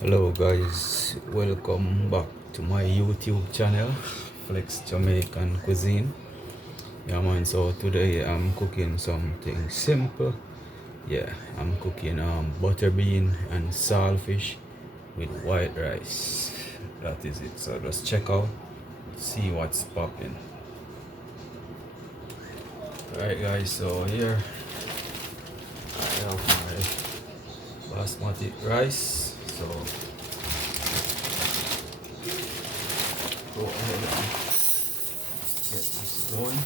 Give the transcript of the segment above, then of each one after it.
Hello guys, welcome back to my YouTube channel, Flex Jamaican Cuisine. Yeah man, so today I'm cooking something simple. Yeah, I'm cooking butter bean and saltfish with white rice. That is it. So just check out, see what's popping. Alright guys, so here I have my basmati rice. So go ahead and get this going.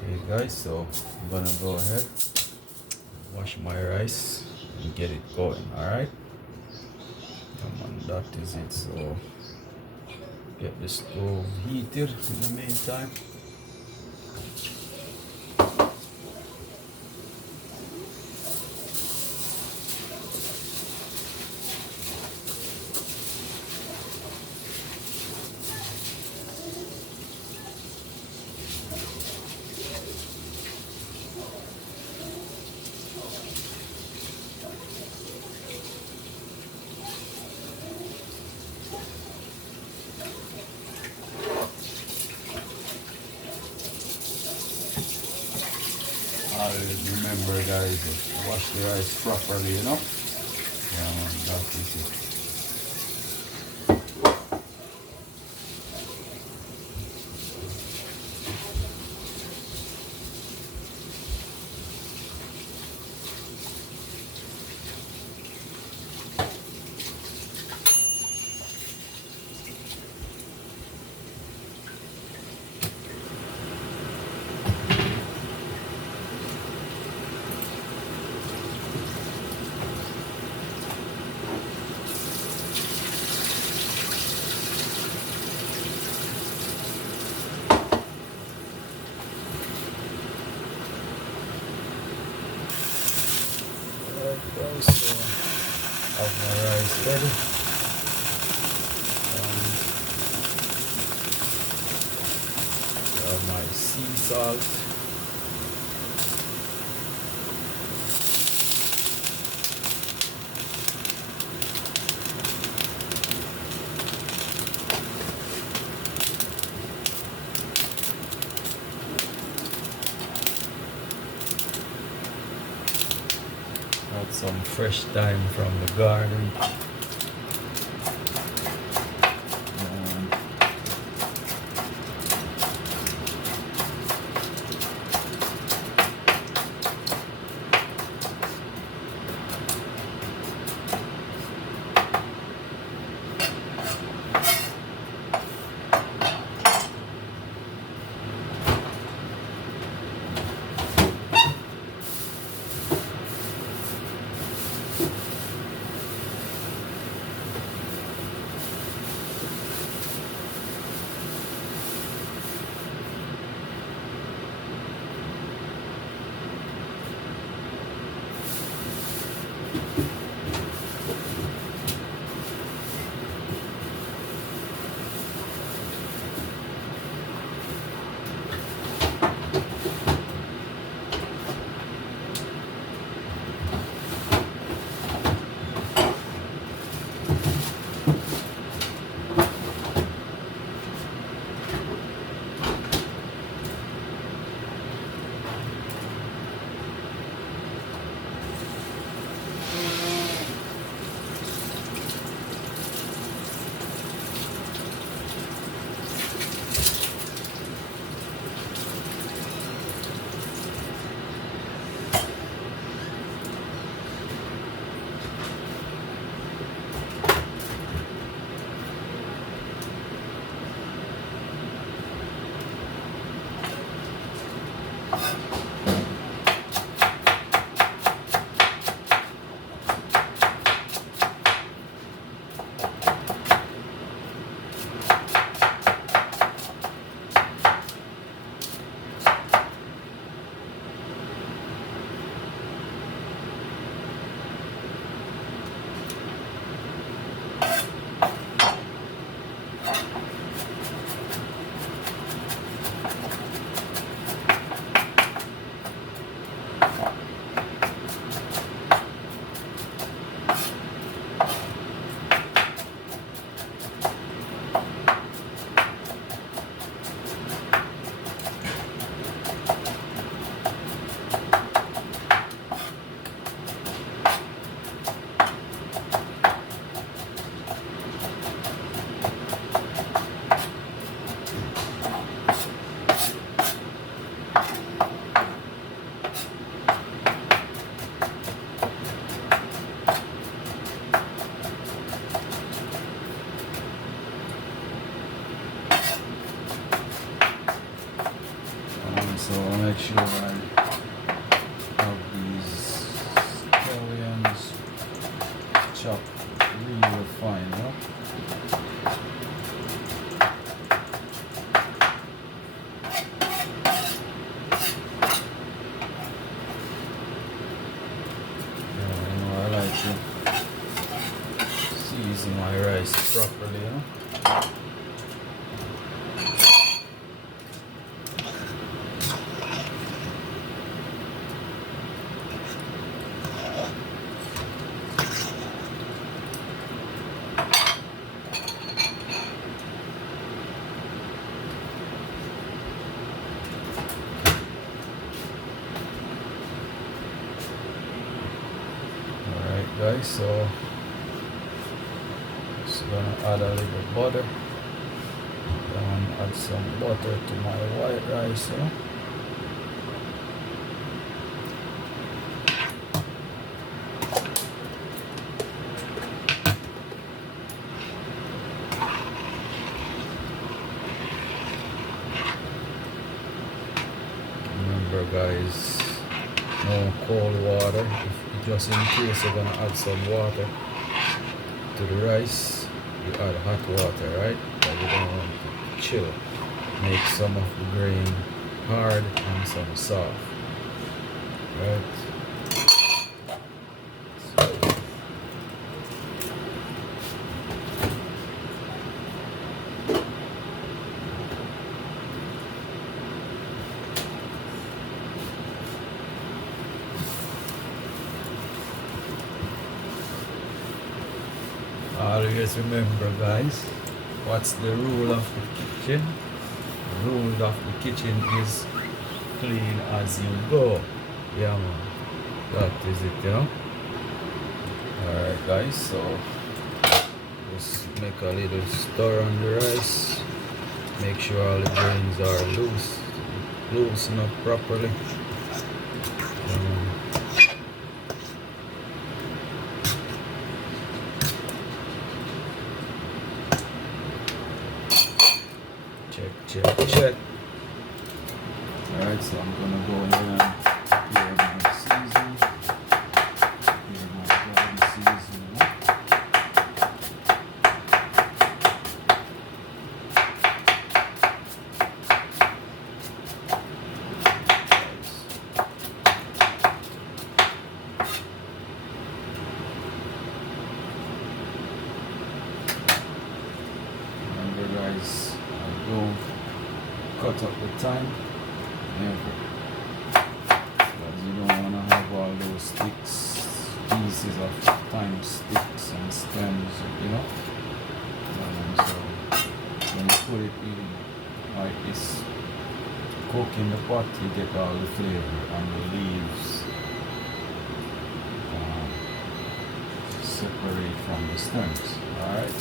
Okay guys, so I'm gonna go ahead, wash my rice and get it going. Alright, come on, that is it. So get the stove heated in the meantime. Always remember guys, wash the rice properly, you know. Yeah man, that is it. Alright guys, so have my rice ready. Have my sea salt. Got some fresh thyme from the garden. So I'll make sure I have these scallions chopped really fine, you know? I like to season my rice properly, you know? Guys, so just gonna add a little butter and add some butter to my white rice, you know? Remember guys, no cold water. Just in case you're gonna add some water to the rice, you add hot water, right? But you don't want to chill. Make some of the grain hard and some soft, right? Always remember guys, what's the rule of the kitchen? The rule of the kitchen is clean as you go. Yeah man, that is it, you know? Alright guys, so just make a little stir on the rice. Make sure all the grains are loosen up properly. Check. Alright, so I'm gonna go in and prepare my seasoning. Prepare my garden seasoning. Remember guys, don't cut up the thyme, never, because you don't want to have all those pieces of thyme sticks and stems, you know. So when you put it in like this, cook in the pot, you get all the flavor and the leaves separate from the stems. Alright.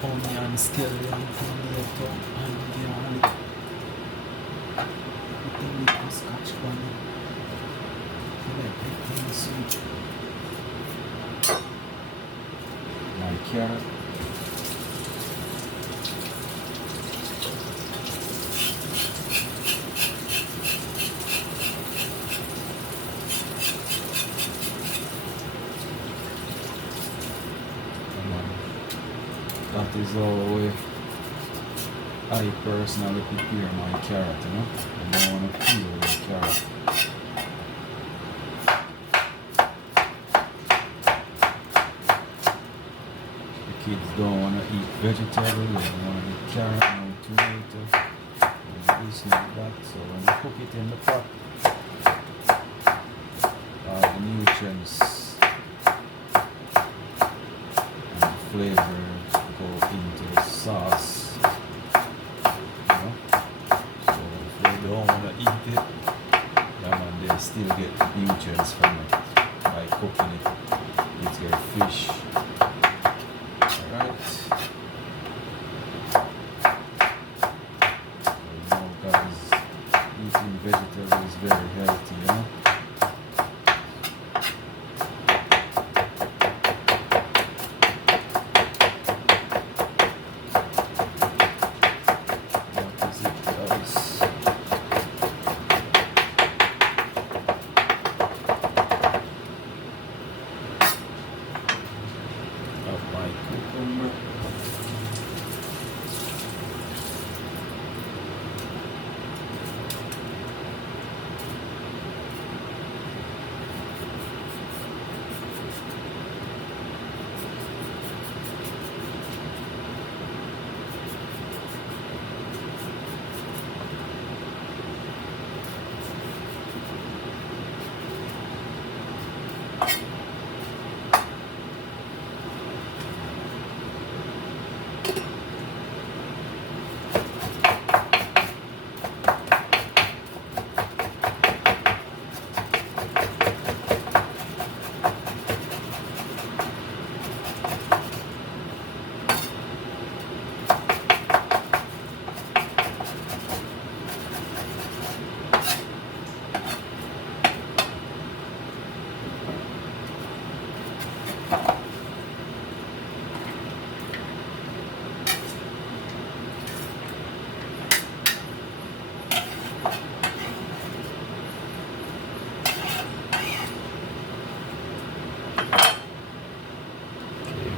Onion, scallion, tomato, and garlic. With the little scotch bonnet. Everything sweet. My carrot. That is how I personally prepare my carrot, you know. I don't want to peel the carrot. The kids don't want to eat vegetable, they want to eat carrot, no tomato, and this and that. So when you cook it in the pot, all the nutrients and the flavor go into the sauce, you know. So if they don't want to eat it, then they still get the nutrients from it by cooking it with your fish. Alright. So you know guys, eating vegetables is very healthy, you know.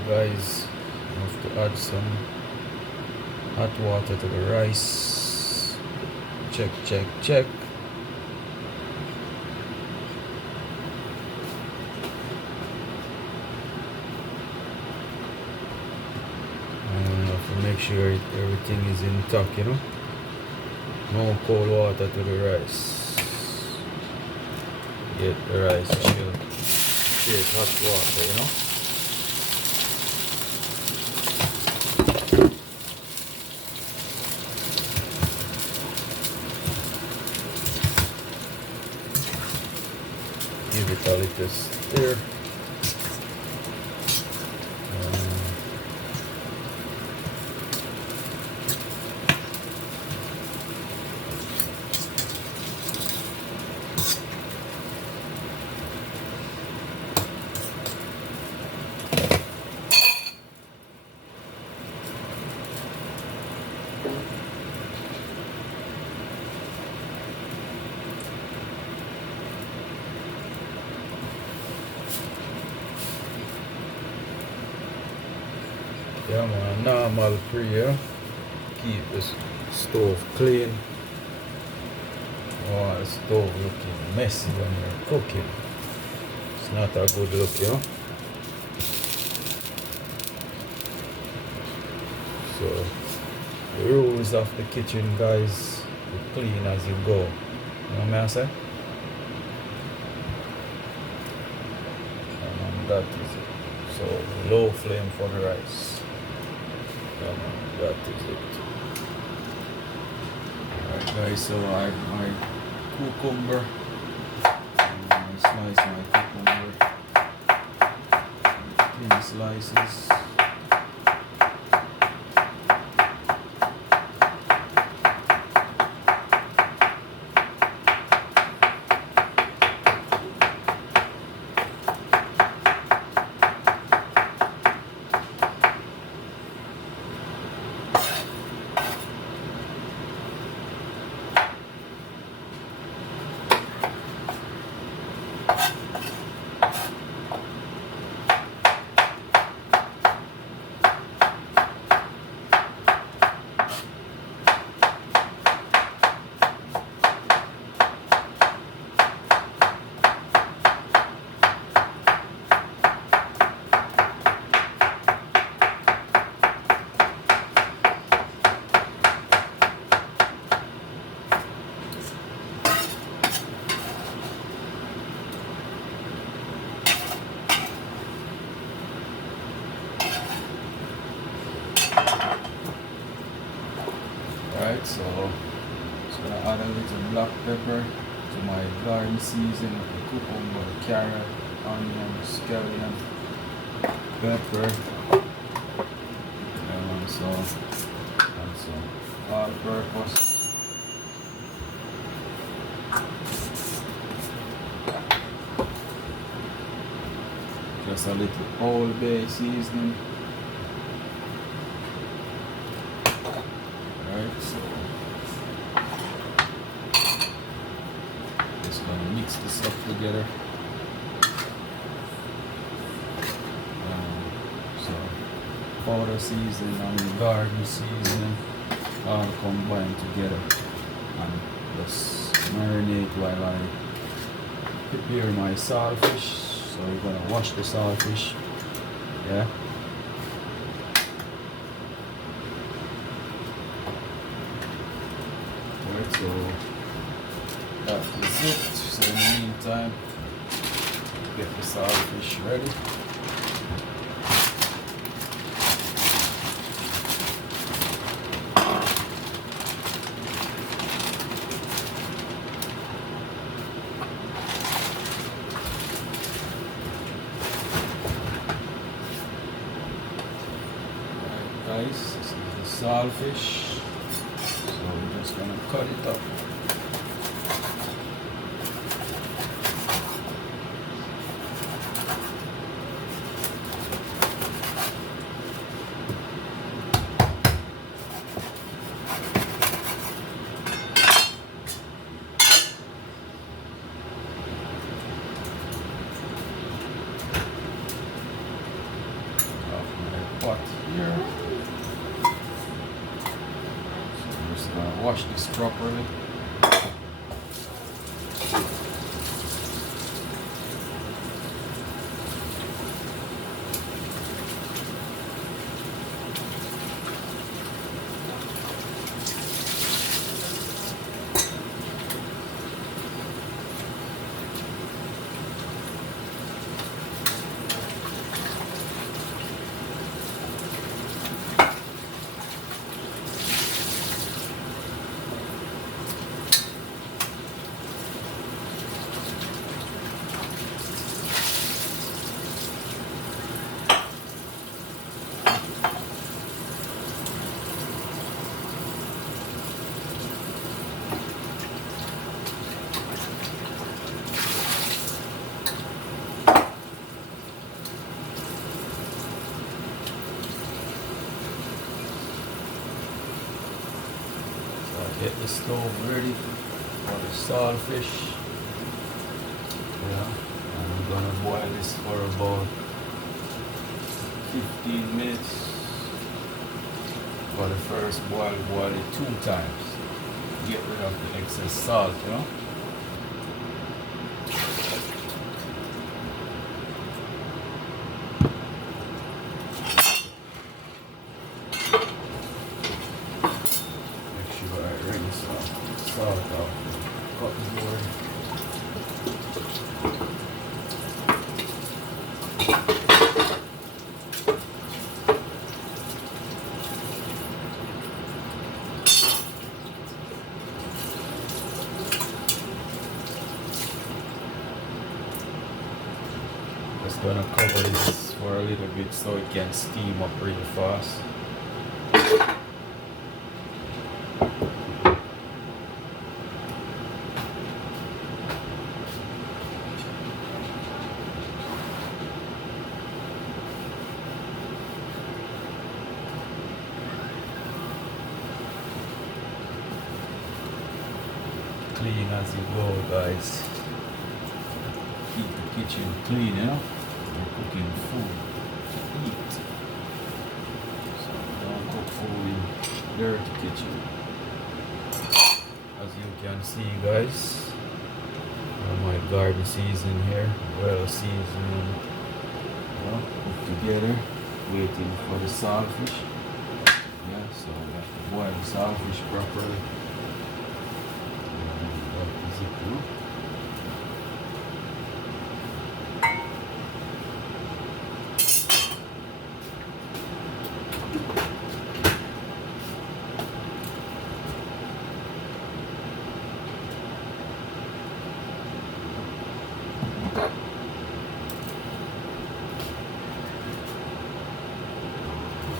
Guys, I have to add some hot water to the rice. Check, check, check. And I have to make sure everything is intact, you know. No cold water to the rice. Get the rice chill. Take hot water, you know. Give it a little stir. Yeah man, normal prayer. Keep the stove clean. Oh, the stove looking messy when you're cooking. It's not a good look, you know. So the rules of the kitchen, guys, you clean as you go. You know what I say? And that is it. So low flame for the rice. That is it. Alright guys, so I have my cucumber. I slice my cucumber in thin slices. Alright, so just gonna add a little black pepper to my garden season with the cucumber, the carrot, onion, scallion, pepper, and some all-purpose. Just a little Old Bay seasoning. Alright, so just gonna mix this up together. So powder seasoning and garden seasoning all combined together, and just marinate while I prepare my saltfish. So we're gonna wash the saltfish, yeah. Alright, so that is it. So in the meantime, get the saltfish ready. Guys, this is the saltfish, so we're just gonna cut it up. Off my pot here. Just gonna wash this properly. Get the stove ready for the saltfish. Yeah, and I'm gonna boil this for about 15 minutes. For the first boil it 2 times. Get rid of the excess salt, you know. Salt off the cutting board. Just gonna cover this for a little bit so it can steam up really fast. Clean as you go, guys. Keep the kitchen clean, you know. We're cooking food to eat. So don't cook food in dirty kitchen. As you can see, guys, my garden season here, well seasoned, put together, waiting for the saltfish. Yeah, so we have to boil the saltfish properly.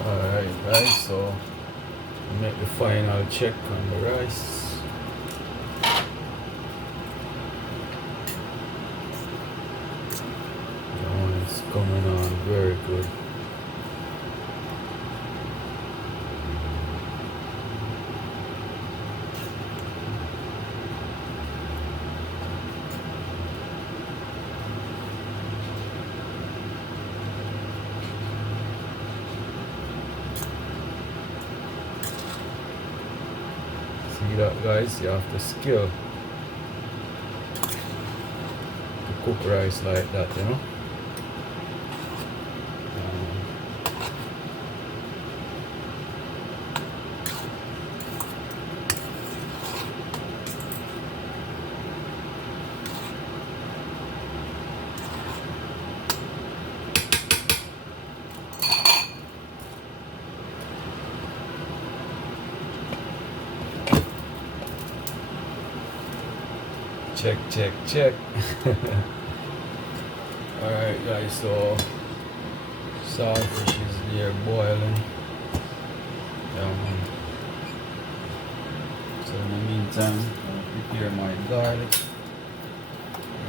Alright guys, so make the final check on the rice. It's coming on very good. See that, guys? You have to skill to cook rice like that, you know. Check, check, check. Alright guys, so saltfish is there boiling. So in the meantime, I'll prepare my garlic.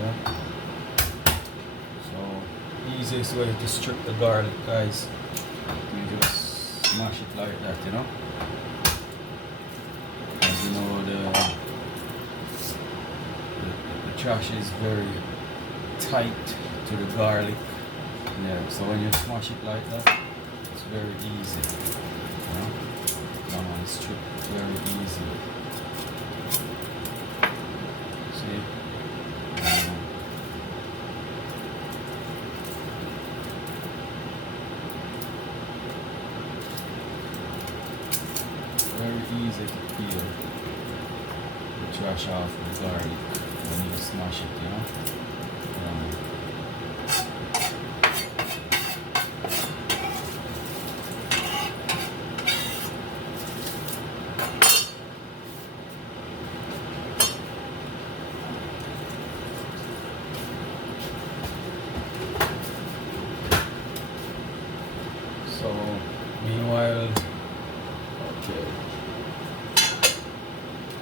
Yeah. So easiest way to strip the garlic, guys, you just smash it like that, you know. As you know, the trash is very tight to the garlic. Yeah, so when you smash it like that, it's very easy. You know? Come on, strip very easy. See? Very easy to peel the trash off the garlic when you smash it, you know? So, meanwhile, okay.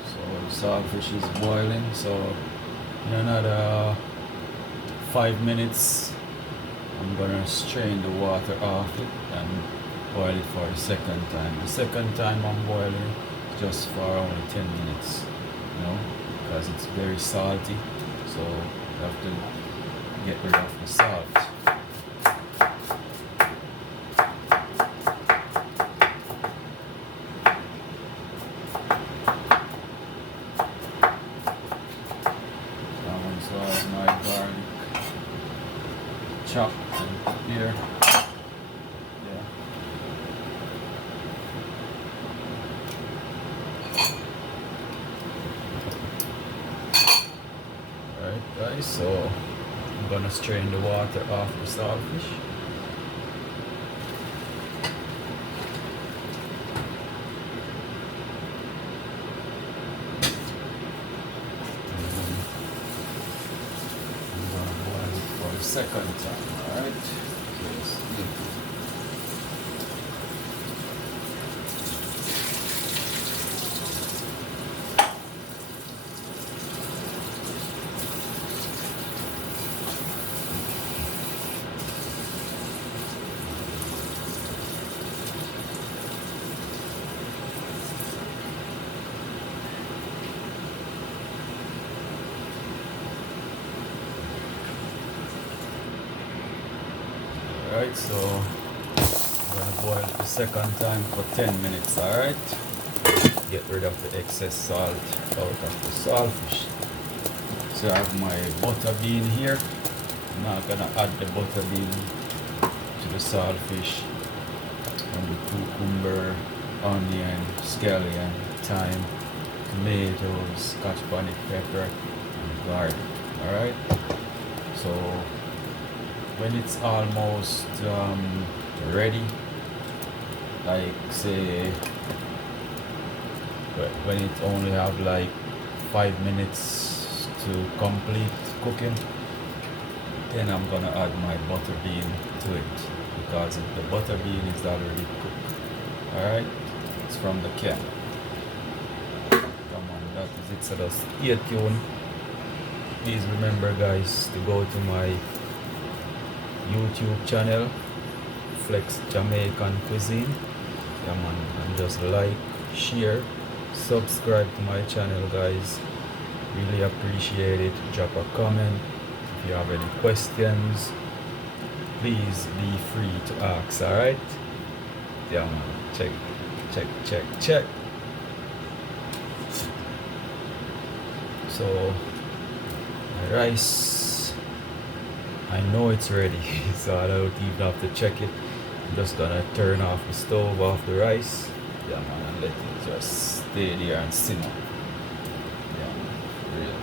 So the saltfish is boiling. So in another 5 minutes, I'm gonna strain the water off it and boil it for a second time. The second time I'm boiling just for only 10 minutes, you know, because it's very salty. So you have to get rid of the salt. So my garlic chopped and here. Yeah. Alright guys, so I'm gonna strain the water off the saltfish. Second time, alright? Alright, so I'm gonna boil it the second time for 10 minutes, alright? Get rid of the excess salt out of the saltfish. So I have my butter bean here. I'm now gonna add the butter bean to the saltfish and the cucumber, onion, scallion, thyme, tomatoes, scotch bonnet pepper, and garlic, alright? So when it's almost ready, like say when it only have like 5 minutes to complete cooking, then I'm gonna add my butter bean to it, because the butter bean is already cooked. Alright, it's from the can. Come on, that is it. So just stay tuned. Please remember guys to go to my YouTube channel, Flex Jamaican Cuisine. Yeah man, and just like, share, subscribe to my channel guys. Really appreciate it. Drop a comment. If you have any questions, please be free to ask, alright? Yeah man, check, check, check, check. So my rice, I know it's ready, so I don't even have to check it. I'm just gonna turn off the stove off the rice. Yeah man, and let it just stay there and simmer. Yeah man, for real.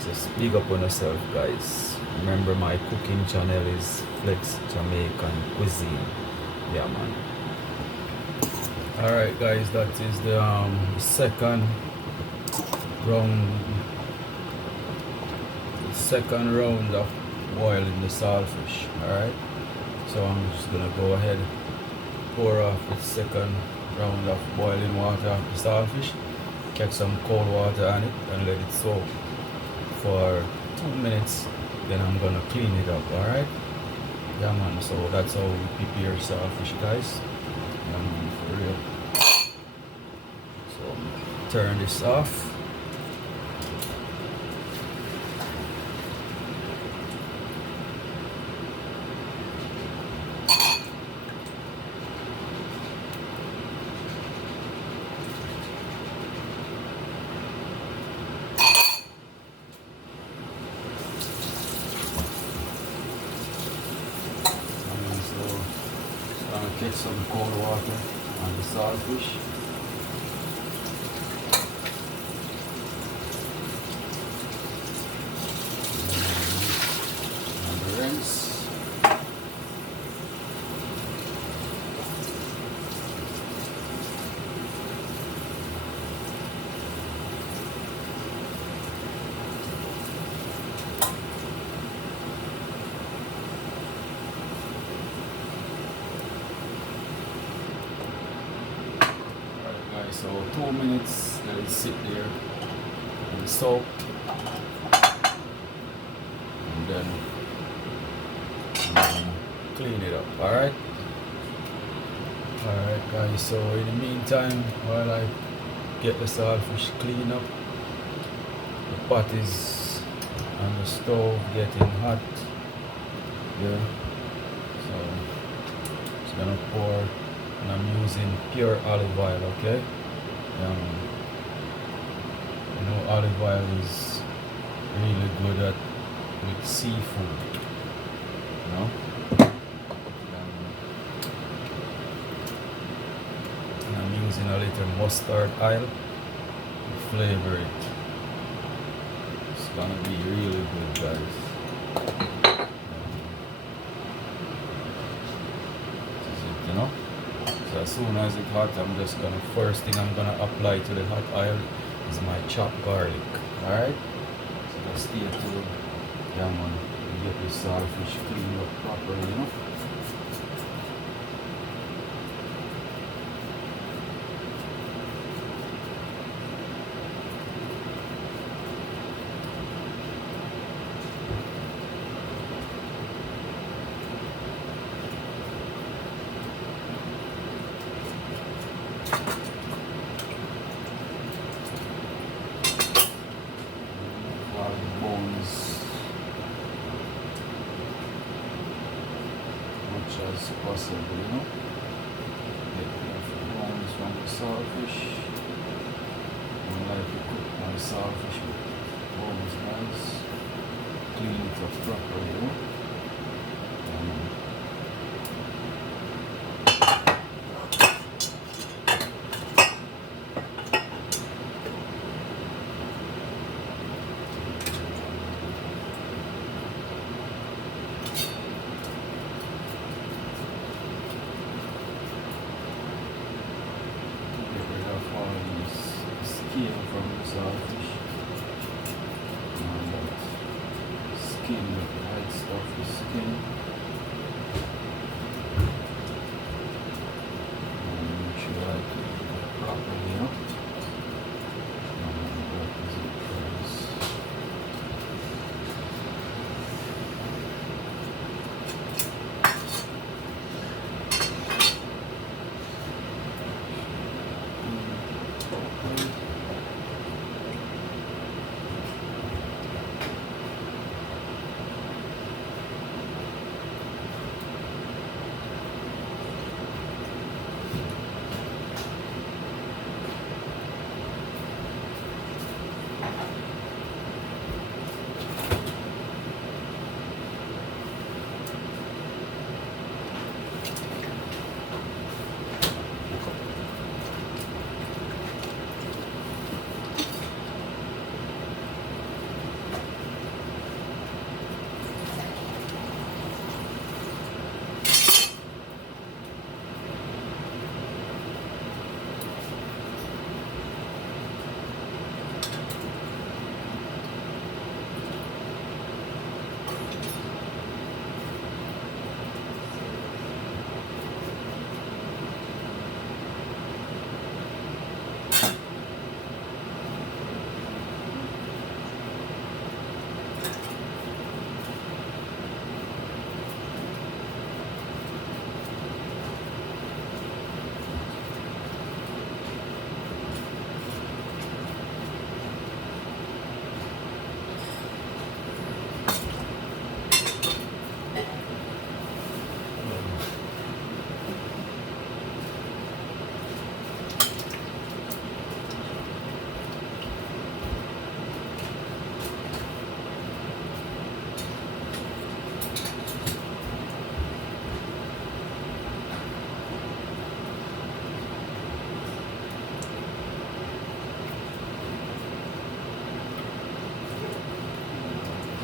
So speak up on yourself guys. Remember my cooking channel is Flex Jamaican Cuisine. Yeah man. Alright guys, that is the second round second round of boiling the saltfish. Alright, so I'm just gonna go ahead, pour off the second round of boiling water of the saltfish, get some cold water on it and let it soak for 2 minutes. Then I'm gonna clean it up. Alright, yeah man, so that's how we prepare saltfish, guys. Yeah man, for real. So turn this off. Get some cold water on the saltfish. And the rinse. So 2 minutes, let it sit there and soak, and then clean it up. Alright guys, so in the meantime, while I get the saltfish clean up, the pot is on the stove getting hot. Yeah, so it's gonna pour, and I'm using pure olive oil. Okay, you know, olive oil is really good with seafood, you know. And I'm using a little mustard oil to flavor it. It's gonna be really good, guys. This is it, you know. So as soon as it's hot, I'm just gonna, first thing I'm gonna apply to the hot oil is my chopped garlic. Alright? So just stay tuned. Yeah man, you get this saltfish cleaned up properly, you know. As possible, you know. Get the bones from the saltfish. I like to cook my saltfish with bones nice. Clean it up properly, you know. Skin from the saltfish, and that skin, the white stuff, the skin, and make sure I do it properly, you know. And that is it, guys.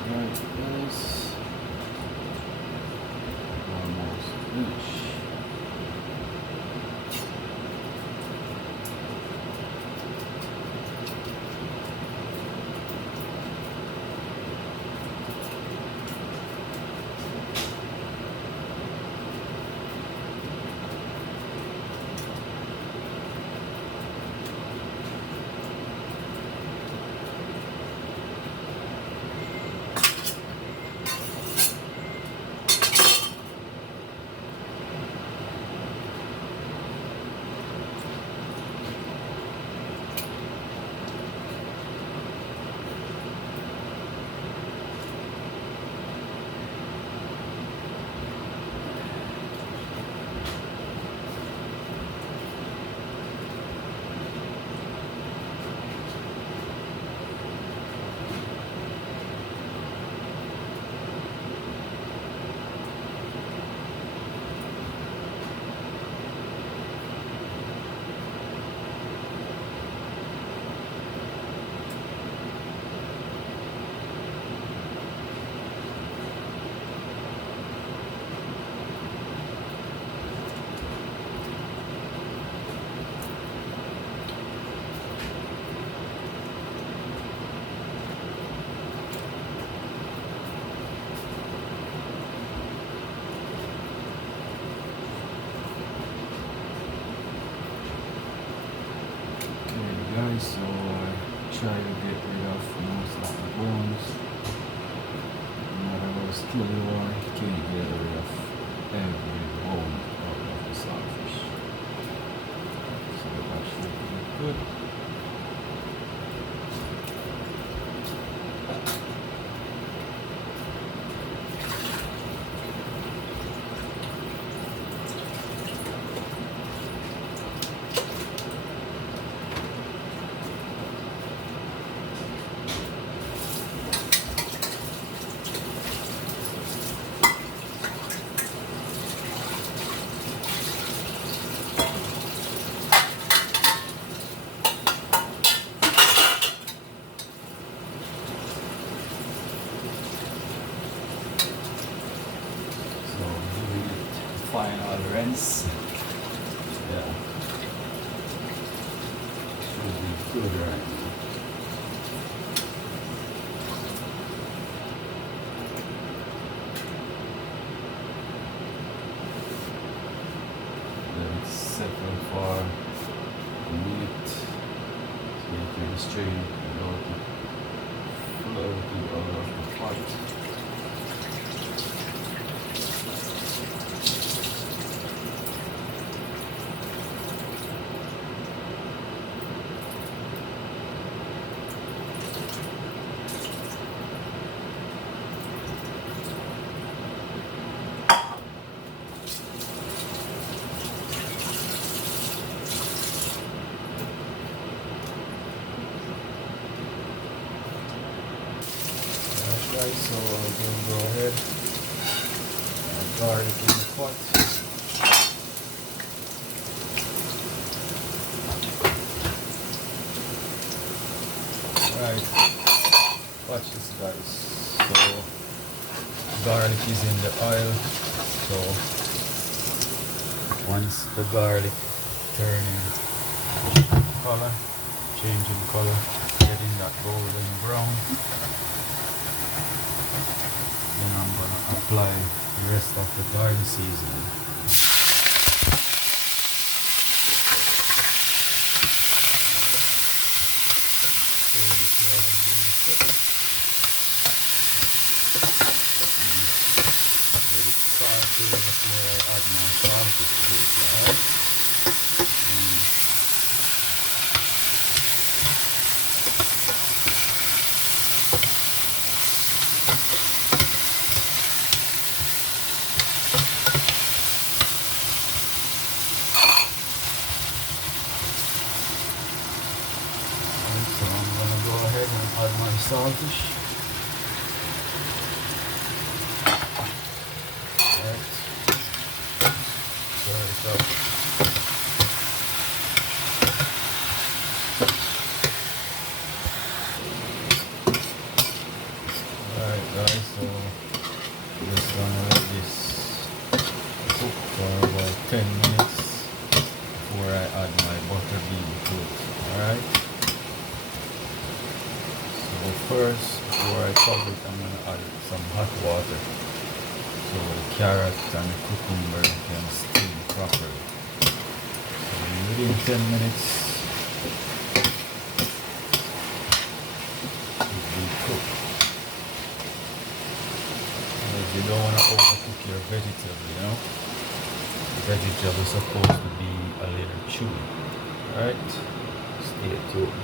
Alright guys, almost finished. Guys, so I try to get rid of most of the bones. No matter how skilled you are, you can't get rid of every bone out of the saltfish. So that should be good. Final rinse. Yeah, should be good right now. Let it settle for a minute so you can strain without it floating all of the pot. Guys, so I'm going to go ahead and garlic in the pot. Alright, watch this guys. So garlic is in the oil. So once the garlic turning color, changing color, getting that golden brown, then I'm going to apply the rest of the garden seasoning. Let it saute before I add my salted fish, alright? So I'm going to go ahead and add my saltfish. Alright. Stir it up. Alright guys, so just gonna let this cook for about 10 minutes before I add my butter bean to it. Alright, so first, before I cover it, I'm gonna add some hot water so carrot and cucumber can steam properly. So within 10 minutes it will cook. Because you don't want to overcook your vegetable, you know. The vegetable is supposed to be a little chewy. Alright, stay tuned.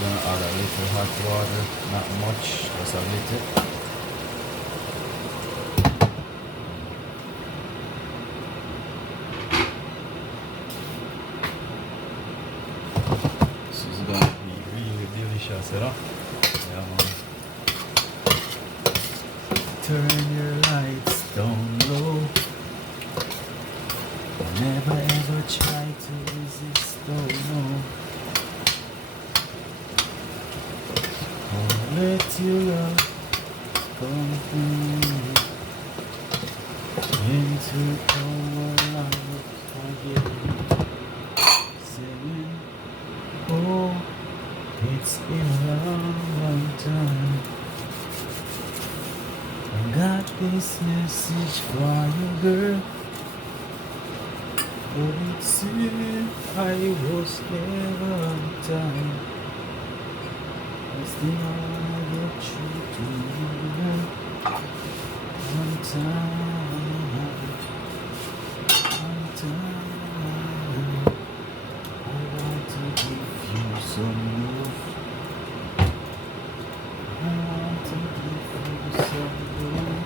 Gonna add a little hot water, not much, just a little. This is gonna be really delicious, you know? Yeah, man. Turn your lights down low. Never ever try to resist, oh no. Let your love come through into our love again. Saying, oh, it's been a long, long time. I got this message for you, girl. But it seemed I was never on time. I still wanna get you to you one time. I want to give you some love. I want to give you some love.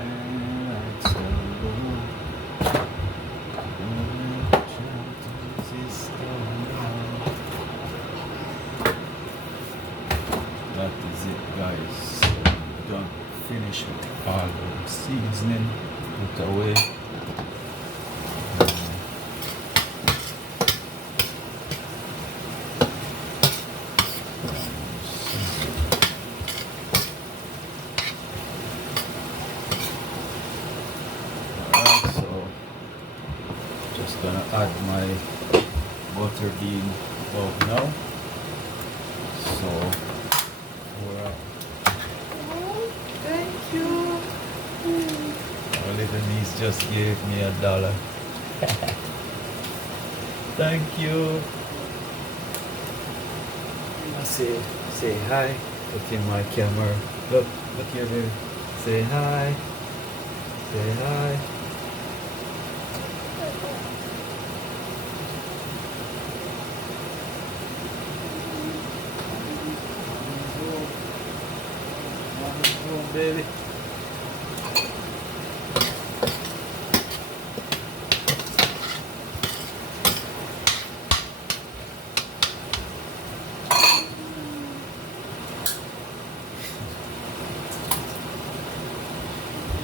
And I tell you, that is it, guys. So done. Finish with all the seasoning. Put away. Alright, so just gonna add my butter bean out now. So Thank you. our little niece just gave me $1. Thank you. Say hi. Look in my camera. Look here, baby. Say hi. Say hi. Baby.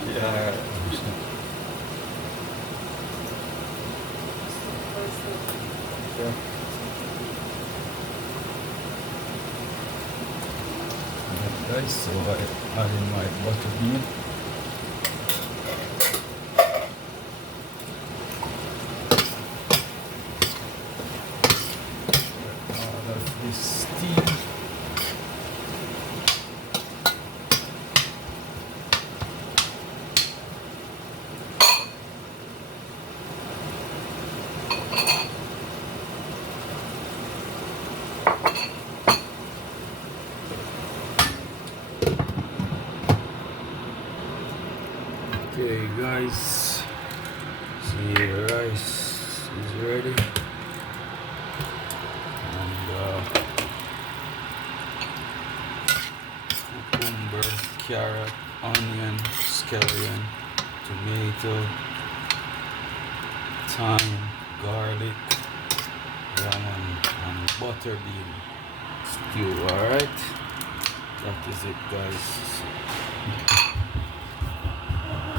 Yeah. Yeah. Guys, so I added my butter bean. All of this steam. Okay guys, see the rice is ready, and cucumber, carrot, onion, scallion, tomato, thyme, garlic, lemon, and butter bean stew. Alright, that is it guys.